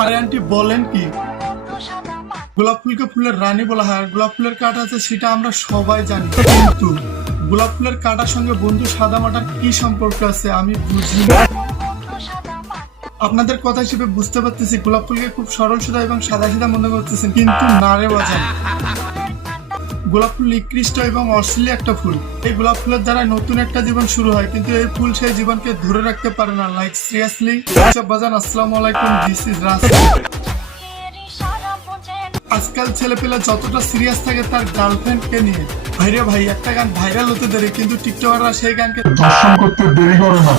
আরে আন্টি বলেন কি? গোলাপ ফুলকে ফুলের রানী বলা হয়, আর গোলাপ ফুলের কাঁটা আছে সেটা আমরা সবাই জানি, কিন্তু গোলাপ ফুলের কাঁটার সঙ্গে বন্ধু সাদামাটার কি সম্পর্ক আছে আমি বুঝি না। আপনাদের কথা হিসেবে বুঝতে পারতেছি গোলাপ ফুলকে খুব সরল সোজা এবং সাদা সিধা মনে করতেছেন, কিন্তু না রে বাজান, গোলাপ ফুল নিকৃষ্ট এবং অশ্লীল একটা ফুল। এই গোলাপ ফুলের দ্বারা নতুন একটা জীবন শুরু হয়, কিন্তু এই ফুল সেই জীবনকে ধরে রাখতে পারে না। লাইক সিরিয়াসলি বাজান। আসসালামু আলাইকুম, দিস ইজ রাসেল। আজকাল ছেলেপেলে যতটা সিরিয়াস থাকে তার গার্লফ্রেন্ডকে নিয়ে, ভাইরে ভাই একটা গান ভাইরাল হতে দেরি, কিন্তু টিকটকাররা সেই গানকে দর্শন করতে দেরি করে না।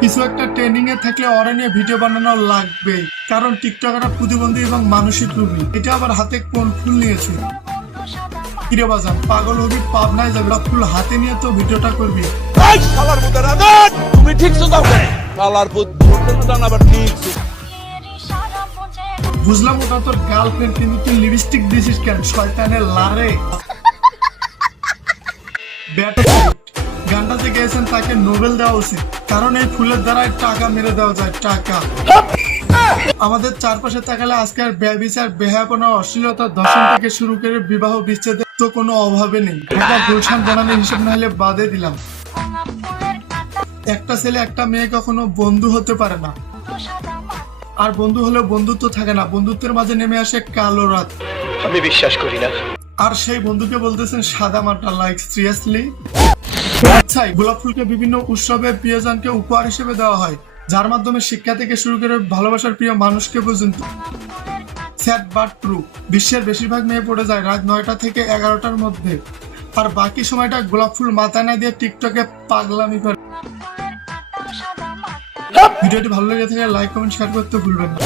কিছু একটা ট্রেনিং এ থাকলে ওরা নিয়ে ভিডিও বানানো লাগবে, কারণ টিকটকাররা প্রতিবন্ধী এবং মানসিক রোগী। এটা আবার হাতে কোন ফুল নিয়েছে? কিরে বাজান, পাগল হবি? পাবনায় যাবে, ফুল হাতে নিয়ে তো ভিডিওটা করবি। তুমি ঠিক তো আবার ঠিক। বুঝলাম ওটা তোর গার্লফ্রেন্ড, কিন্তু তুই লিপস্টিক দিছিস কেন? শয়তানের লারে। গানটা যে গেয়েছেন তাকে নোবেল দেওয়া উচিত, কারণ এই ফুলের দ্বারা টাকা মেরে দেওয়া যায়, টাকা। আমাদের চারপাশে তাকালে আজকে আর ব্যভিচার, বেহায়াপনা, অশ্লীলতা, ধর্ষণ থেকে শুরু করে বিবাহ বিচ্ছেদের তো কোনো অভাবে নেই। ঢাকা গুলশান বনানীর হিসেব না হলে বাদে দিলাম। একটা ছেলে একটা মেয়ে কখনো বন্ধু হতে পারে না, আর বন্ধু হলেও বন্ধুত্ব থাকে না, বন্ধুত্বের মাঝে নেমে আসে কালো রাত। আমি বিশ্বাস করি না। আর সেই বন্ধুকে বলতেছেন সাদা মাটা। Like seriously? আচ্ছা, গোলাপ ফুলকে বিভিন্ন উৎসবে প্রিয়জনকে উপহার হিসেবে দেওয়া হয়, যার মাধ্যমে শিক্ষা থেকে শুরু করে ভালোবাসার প্রিয় মানুষকে পর্যন্ত। স্যাড বাট ট্রু, বিশ্বের বেশিরভাগ মেয়ে পড়ে যায় রাত 9টা থেকে 11টার মধ্যে, আর বাকি সময়টা গোলাপ ফুল মাথায় না দিয়ে টিকটকে পাগলামি করে। ভিডিওটি ভালো লেগে থাকে লাইক কমেন্ট শেয়ার করতে ভুলবেন না।